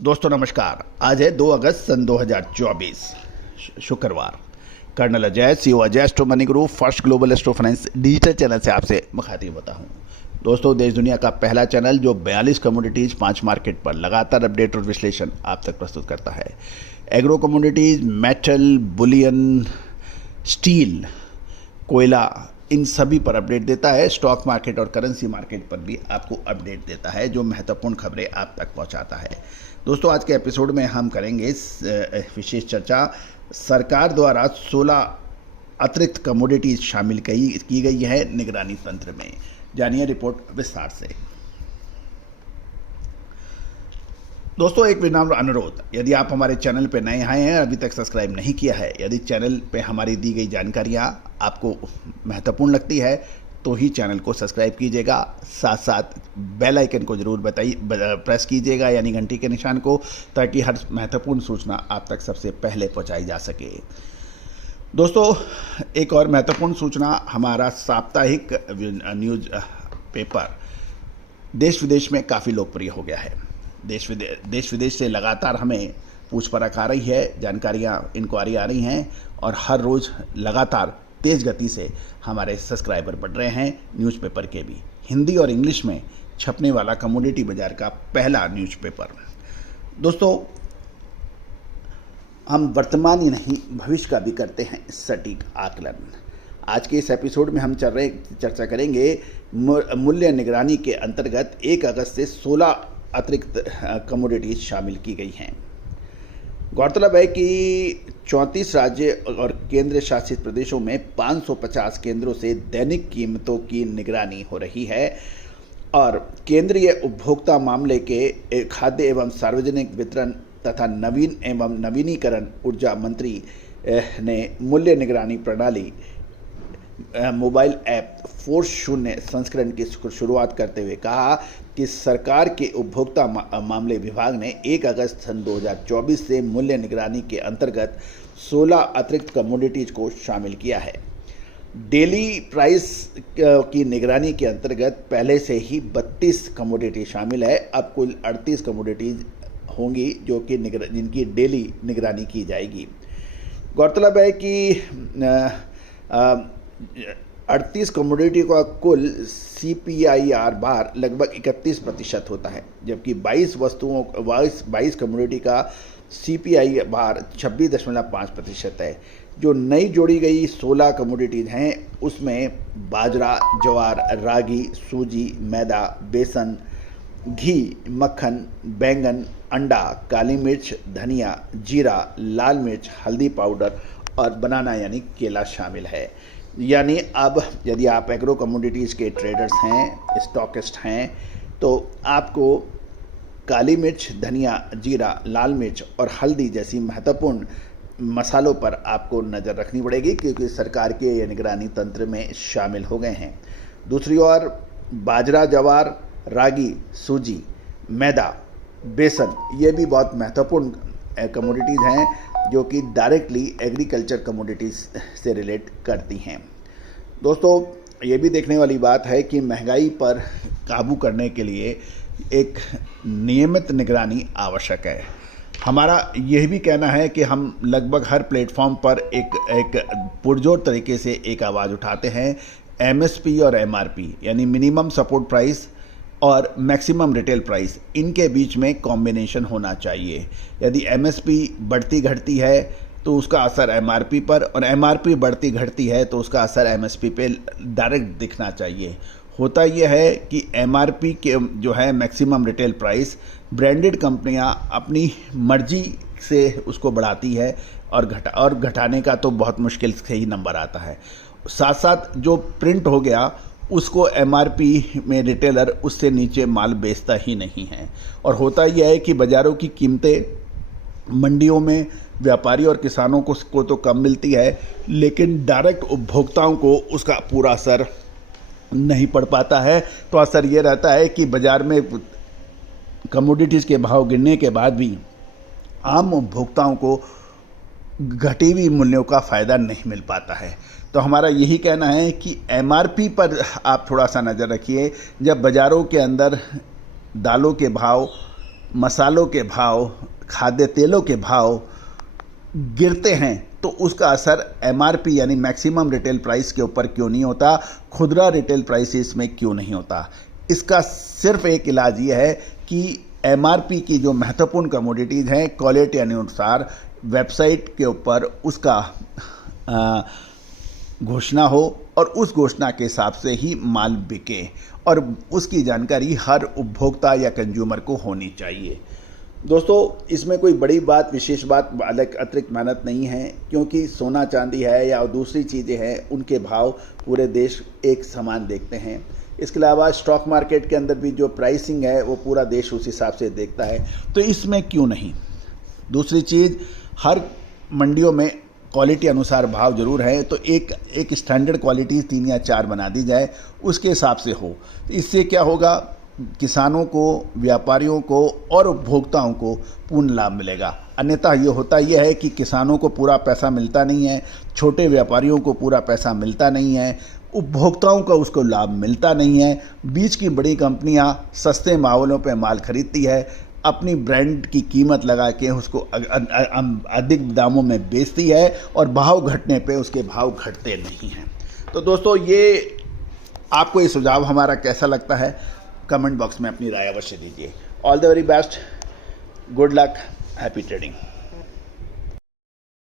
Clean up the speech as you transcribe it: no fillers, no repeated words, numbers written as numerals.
दोस्तों नमस्कार। आज है 2 अगस्त सन 2024 शुक्रवार। Colonel Ajay CO Ajay astro money group first global astro finance digital channel से आपसे मुखातिब होता हूं। दोस्तों, देश दुनिया का पहला चैनल जो 42 कमोडिटीज़ 5 मार्केट पर लगातार अपडेट और विश्लेषण आप तक प्रस्तुत करता है। Agro commodities, metal, Boolean, steel, कोयला, इन सभी पर अपडेट देता है। स्टॉक मार्केट और करेंसी मार्केट पर भी आपको अपडेट देता है, जो महत्वपूर्ण खबरें आप तक पहुंचाता है। दोस्तों, आज के एपिसोड में हम करेंगे विशेष चर्चा। सरकार द्वारा 16 अतिरिक्त कमोडिटीज शामिल की गई है निगरानी तंत्र में। जानिए रिपोर्ट विस्तार से। दोस्तों, एक विनम्र अनुरोध, यदि आप हमारे चैनल पर नए आए हैं, अभी तक सब्सक्राइब नहीं किया है, यदि चैनल पे हमारी दी गई जानकारियाँ आपको महत्वपूर्ण लगती है तो ही चैनल को सब्सक्राइब कीजिएगा। साथ साथ बेल आइकन को जरूर प्रेस कीजिएगा, यानी घंटी के निशान को, ताकि हर महत्वपूर्ण सूचना आप तक सबसे पहले पहुंचाई जा सके। दोस्तों, एक और महत्वपूर्ण सूचना, हमारा साप्ताहिक न्यूज पेपर देश विदेश में काफ़ी लोकप्रिय हो गया है। देश विदेश से लगातार हमें पूछ परख आ रही है, जानकारियाँ, इंक्वायरी आ रही हैं, और हर रोज़ लगातार तेज़ गति से हमारे सब्सक्राइबर बढ़ रहे हैं। न्यूज़पेपर के भी हिंदी और इंग्लिश में छपने वाला कमोडिटी बाजार का पहला न्यूज़पेपर। दोस्तों, हम वर्तमान ही नहीं भविष्य का भी करते हैं सटीक आकलन। आज के इस एपिसोड में हम चर्चा करेंगे मूल्य निगरानी के अंतर्गत 1 अगस्त से 16 अतिरिक्त कमोडिटीज शामिल की गई हैं। गौरतलब है कि 34 राज्य और केंद्र शासित प्रदेशों में 550 केंद्रों से दैनिक कीमतों की निगरानी हो रही है, और केंद्रीय उपभोक्ता मामले के खाद्य एवं सार्वजनिक वितरण तथा नवीन एवं नवीनीकरण ऊर्जा मंत्री ने मूल्य निगरानी प्रणाली मोबाइल ऐप फोर्स 0 संस्करण की शुरुआत करते हुए कहा कि सरकार के उपभोक्ता मामले विभाग ने 1 अगस्त सन 2024 से मूल्य निगरानी के अंतर्गत 16 अतिरिक्त कमोडिटीज को शामिल किया है। डेली प्राइस की निगरानी के अंतर्गत पहले से ही 32 कमोडिटी शामिल है। अब कुल 38 कमोडिटीज होंगी जो कि जिनकी डेली निगरानी की जाएगी। गौरतलब है कि 38 कमोडिटी का कुल CPIR भार लगभग 31% होता है, जबकि 22 कमोडिटी का CPI भार 26.5% है। जो नई जोड़ी गई 16 कमोडिटीज हैं उसमें बाजरा, ज्वार, रागी, सूजी, मैदा, बेसन, घी, मक्खन, बैंगन, अंडा, काली मिर्च, धनिया, जीरा, लाल मिर्च, हल्दी पाउडर और बनाना यानी केला शामिल है। यानी अब यदि आप एग्रो कमोडिटीज़ के ट्रेडर्स हैं, स्टॉकिस्ट हैं, तो आपको काली मिर्च, धनिया, जीरा, लाल मिर्च और हल्दी जैसी महत्वपूर्ण मसालों पर आपको नज़र रखनी पड़ेगी, क्योंकि सरकार के ये निगरानी तंत्र में शामिल हो गए हैं। दूसरी ओर बाजरा, ज्वार, रागी, सूजी, मैदा, बेसन, ये भी बहुत महत्वपूर्ण कमोडिटीज़ हैं जो कि डायरेक्टली एग्रीकल्चर कमोडिटीज़ से रिलेट करती हैं। दोस्तों, ये भी देखने वाली बात है कि महंगाई पर काबू करने के लिए एक नियमित निगरानी आवश्यक है। हमारा यह भी कहना है कि हम लगभग हर प्लेटफॉर्म पर एक पुरजोर तरीके से एक आवाज़ उठाते हैं। MSP और MRP यानी मिनिमम सपोर्ट प्राइस और मैक्सिमम रिटेल प्राइस, इनके बीच में कॉम्बिनेशन होना चाहिए। यदि MSP बढ़ती घटती है तो उसका असर MRP पर, और MRP बढ़ती घटती है तो उसका असर MSP पे डायरेक्ट दिखना चाहिए। होता यह है कि MRP के जो है मैक्सिमम रिटेल प्राइस, ब्रांडेड कंपनियां अपनी मर्जी से उसको बढ़ाती है, और घटाने का तो बहुत मुश्किल से ही नंबर आता है। साथ साथ जो प्रिंट हो गया उसको MRP में रिटेलर उससे नीचे माल बेचता ही नहीं है। और होता यह है कि बाज़ारों की कीमतें मंडियों में व्यापारी और किसानों को तो कम मिलती है, लेकिन डायरेक्ट उपभोक्ताओं को उसका पूरा असर नहीं पड़ पाता है। तो असर ये रहता है कि बाज़ार में कमोडिटीज़ के भाव गिरने के बाद भी आम उपभोक्ताओं को घटी हुई मूल्यों का फ़ायदा नहीं मिल पाता है। तो हमारा यही कहना है कि MRP पर आप थोड़ा सा नज़र रखिए। जब बाज़ारों के अंदर दालों के भाव मसालों के भाव, खाद्य तेलों के भाव गिरते हैं तो उसका असर एमआरपी यानी मैक्सिमम रिटेल प्राइस के ऊपर क्यों नहीं होता, खुदरा रिटेल प्राइसेस में क्यों नहीं होता? इसका सिर्फ एक इलाज ये है कि एमआरपी की जो महत्वपूर्ण कमोडिटीज़ हैं क्वालिटी अनुसार वेबसाइट के ऊपर उसका घोषणा हो और उस घोषणा के हिसाब से ही माल बिके और उसकी जानकारी हर उपभोक्ता या कंज्यूमर को होनी चाहिए। दोस्तों, इसमें कोई बड़ी बात, विशेष बात, अलग अतिरिक्त मेहनत नहीं है, क्योंकि सोना चांदी है या दूसरी चीज़ें हैं उनके भाव पूरे देश एक समान देखते हैं। इसके अलावा स्टॉक मार्केट के अंदर भी जो प्राइसिंग है वो पूरा देश उस हिसाब से देखता है, तो इसमें क्यों नहीं। दूसरी चीज़, हर मंडियों में क्वालिटी अनुसार भाव जरूर है, तो एक स्टैंडर्ड क्वालिटी 3 या 4 बना दी जाए, उसके हिसाब से हो। इससे क्या होगा, किसानों को, व्यापारियों को और उपभोक्ताओं को पूर्ण लाभ मिलेगा। अन्यथा ये है कि किसानों को पूरा पैसा मिलता नहीं है, छोटे व्यापारियों को पूरा पैसा मिलता नहीं है, उपभोक्ताओं का उसको लाभ मिलता नहीं है। बीच की बड़ी कंपनियां सस्ते मावलों पे माल खरीदती है, अपनी ब्रांड की कीमत लगा के उसको अधिक दामों में बेचती है और भाव घटने पे उसके भाव घटते नहीं हैं। तो दोस्तों, ये आपको ये सुझाव हमारा कैसा लगता है, कमेंट बॉक्स में अपनी राय अवश्य दीजिए। All the very best, good luck, happy trading.